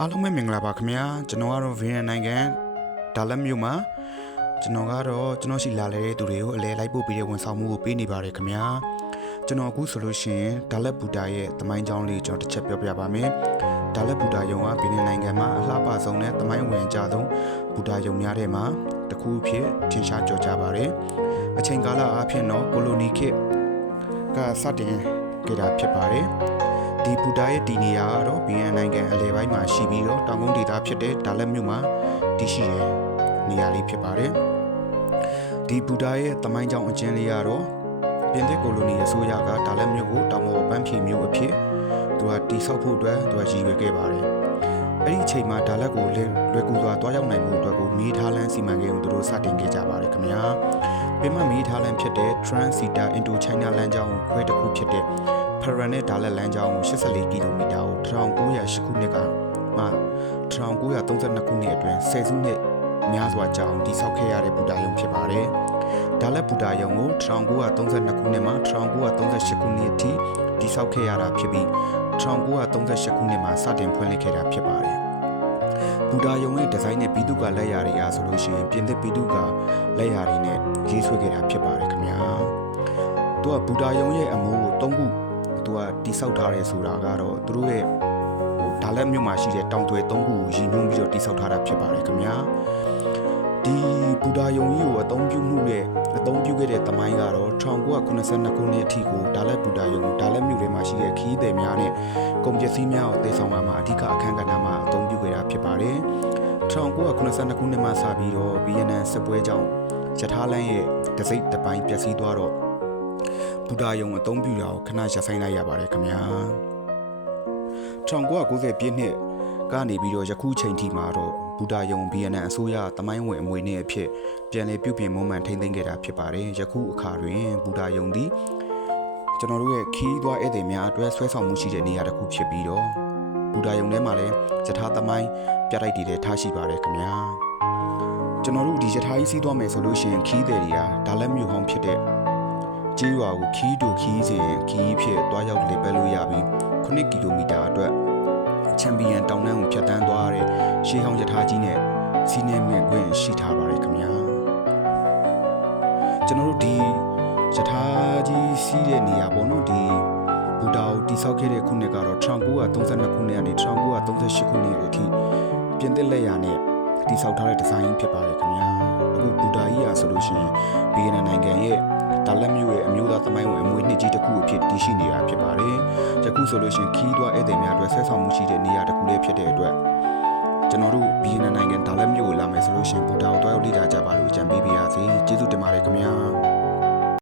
အားလုံးပဲမင်္ဂလာပါခင်ဗျာကျွန်တော်ကတော့ဗီယက်နမ်နိုင်ငံဒါလက်မြို့မှာကျွန်တော်ရှိလာတဲ့သူတွေကိုအလဲလိုက်ပို့ပြီးတဲ့ဝန်ဆောင်မှုကိုပေးနေပါတယ်ခင်ဗျာကျွန်တော်အခုဆိုလို့ရှိရင်ဒါလက်ဘူတာရဲ့သမိုင်းကြောင်းလေးကျွန်တော်တစ်ချက်ပြောပြပါမယ်ဒါလက်ဘူတာယုံကဗီယက်နမ်နိုင်ငံမှာအလှပဆုံးတဲ့သမိုင်းဝင်ကြဆုံးဘူတာယုံများထဲမှာတစ်ခုဖြစ်ထင်ရှားကြော်ကြပါတယ်အချိန်ကာလအားဖြင့်တော့ကိုလိုနီခေတ်ကစတင်ခဲ့တာဖြစ်ပါတယ်ဒီဘူတာရဲ့ဒီနေရာကတော့ဗီယက်နမ်နိုင်ငံအလဲပိုင်းမှာရှိပြီးတော့တောင်ကုန်းဒေသဖြစ်တဲ့ဒါလက်မြို့မှာတည်ရှိတဲ့နေရာလေးဖြစ်ပါတယ်ဒီဘူတာရဲ့သမိုင်းကြောင်းအကျဉ်းလေးကတော့ပြင်သစ်ကိုလိုနီအစိုးရကဒါလက်မြို့ကိုတောင်ပေါ်ပန်းဖြေမြို့အဖြစ်သူကတိဆောက်ဖို့အတွက်သူကရည်ရွယ်ခဲ့ပါတယ်အဲ့ဒီအချိန်မှာဒါလက်ကိုလွယ်ကူစွာတွားရောက်နိုင်မှုအတွက်ကိုမီးထားလမ်းစီမံကိန်းကိုသူတို့စတင်ခဲ့ကြပါတယ်ခင်ဗျာပင်မမီးထားလမ်းဖြစ်တဲ့ Trans-Sita Indo-China လမ်းကြောင်းကိုခွဲတစ်ခုဖြစ်တဲ့ဖရန်နဲ့ဒါလက်လမ်းကြောင်းကို84ကီလိုမီတာကို1908ခုနှစ်ကမှ1932ခုနှစ်အတွင်း10စုနှစ်များစွာကြာအောင်တည်ဆောက်ခဲ့ရတဲ့ဘူတာယုံဖြစ်ပါတယ်။ဒါလက်ဘူတာယုံကို1932ခုနှစ်မှ1938ခုနှစ်အထိတည်ဆောက်ခဲ့ရတာဖြစ်ပြီး1938ခုနှစ်မှာစတင်ဖွင့်လှစ်ခဲ့တာဖြစ်ပါတယ်။ဘူတာယုံရဲ့ဒီဇိုင်းနဲ့ဘီတုကလက်ရာတွေအားဆိုလို့ရှိရင်ပြင်သစ်ဘီတုကလက်ရာတွေနဲ့ရေးဆွဲခဲ့တာဖြစ်ပါတယ်ခင်ဗျာ။သူကဘူတာယုံရဲ့အမိုးကို3ခုသူကတိဆောက်ထားရဲဆိုတာကတော့သူတို့ရဲ့ဒါလက်မြို့မှာရှိတဲ့တောင်သွဲ3ခုကိုရည်ညွှန်းပြီးတော့တိဆောက်ထားတာဖြစ်ပါတယ်ခင်ဗျာဒီဘူတာယုံကြီးကိုအသုံးပြုခဲ့တဲ့သမိုင်းကတော့1982ခုနှစ်အထိကိုဒါလက်ဘူတာယုံဒါလက်မြို့ထဲမှာရှိတဲ့ခီးသည်များနဲ့ကုန်ပစ္စည်းများကိုတည်ဆောင်မှာအဓိကအခန်းကဏ္ဍမှာအသုံးပြုခဲ့တာဖြစ်ပါတယ်1982ခုနှစ်မှာစပြီးတော့ဗီယက်နမ်စစ်ပွဲကြောင့်ရထားလမ်းရဲ့တစိမ့်တစ်ပိုင်းပျက်စီးသွားတော့ဘူတာယုံအသုံးပြုတာကိုခဏရပ်ဆိုင်းလိုက်ရပါတယ်ခင်ဗျာ1990ပြည့်နှစ်ကနေပြီးတော့ယခုချိန်ထိမှာတော့ဘူတာယုံဗီယက်နမ်အစိုးရသမိုင်းဝင်အမွေအနှစ်အဖြစ်ပြန်လည်ပြုပြင်မွမ်းမံထိန်းသိမ်းခဲ့တာဖြစ်ပါတယ်ယခုအခါတွင်ဘူတာယုံသည်ကျွန်တော်တို့ရဲ့ခီးသွားဧည့်သည်များအတွက်ဆွဲဆောင်မှုရှိတဲ့နေရာတစ်ခုဖြစ်ပြီးတော့ဘူတာယုံထဲမှာလည်းယထာသမိုင်းပြတိုက်တွေလည်းထားရှိပါတယ်ခင်ဗျာကျွန်တော်တို့ဒီယထာကြီးစီးသွားမယ်ဆိုလို့ရှိရင်ခီးသည်တွေကဒါလက်မြို့ဟောင်းဖြစ်တဲ့ကျေးရွာကိုခီးစဉ်ခီးဖြစ်တွားရောက်လေပဲလို့ရပြီး9ကီလိုမီတာအတွက်ချန်ပီယံတောင်တန်းကိုဖြတ်တန်းသွားတဲ့ရှေးဟောင်းယထာကြီးနဲ့စီးနေမြင့်ခွင့်ရှိထားပါတယ်ခင်ဗျာကျွန်တော်တို့ဒီယထာကြီးစီးတဲ့နေရာပေါ့နော်ဒီဘူတာကိုတိဆောက်ခဲ့တဲ့ခုနှစ်ကတော့1932ခုနှစ်ကနေ1938ခုနှစ်အထိပြင်သစ်လက်ရာနဲ့တိဆောက်ထားတဲ့ဒီဇိုင်းဖြစ်ပါတယ်ခင်ဗျာအခုဘူတာကြီးရာဆိုလို့ရှိရင်ဗီယက်နမ်နိုင်ငံရဲ့ဒါလက်မြို့ရဲ့အမျိုးသားသမိုင်းဝင်အမွေနှစ်ကြီးတစ်ခုအဖြစ်တည်ရှိနေတာဖြစ်ပါတယ်။ယခုဆိုလို့ရှိရင်ခီးသွွားဧည့်သည်များအတွက်ဆက်ဆောင်မှုရှိတဲ့နေရာတစ်ခုလေးဖြစ်တဲ့အတွက်ကျွန်တော်တို့ဗီယက်နမ်နိုင်ငံဒါလက်မြို့ကိုလာမယ်